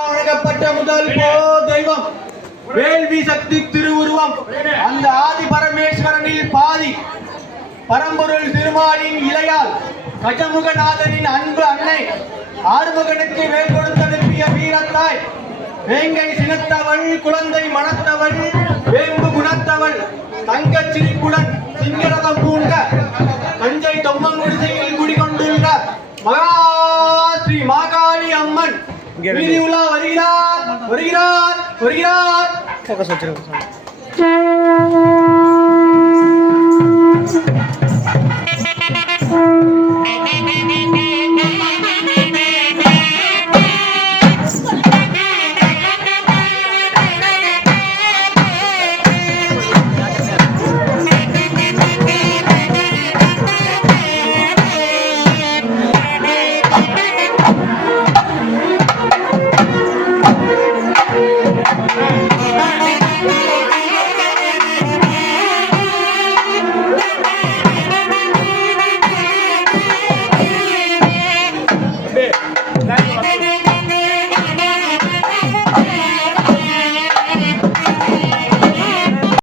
வழங்கப்பட்ட முதல் தெய்வம் வேள்வி சக்தி திருவுருவம் அந்த ஆதி பரமேஸ்வரனில் பாதி பரம்பொருள் திருமாலின் இளையால் கஜமுகநாதனின் அன்பு அன்னை ஆறுமுகனுக்கு வேல் கொடுத்தனுப்பிய வீரத்தாய் வேங்கை சினத்தவள் குழந்தை மணத்தவள் வேம்பு குணத்தவள் தங்கச் சிரிப்புடன் சிங்கரதம் பூண்ட தஞ்சை தொம்மங்குடிசையில் குடிகொண்டுள்ள மகா ஸ்ரீ மாகாளி அம்மன் வீதியுலா வருகிறார் வருகிறார் வருகிறார். ஃபோக்கஸ் வச்சிருங்க.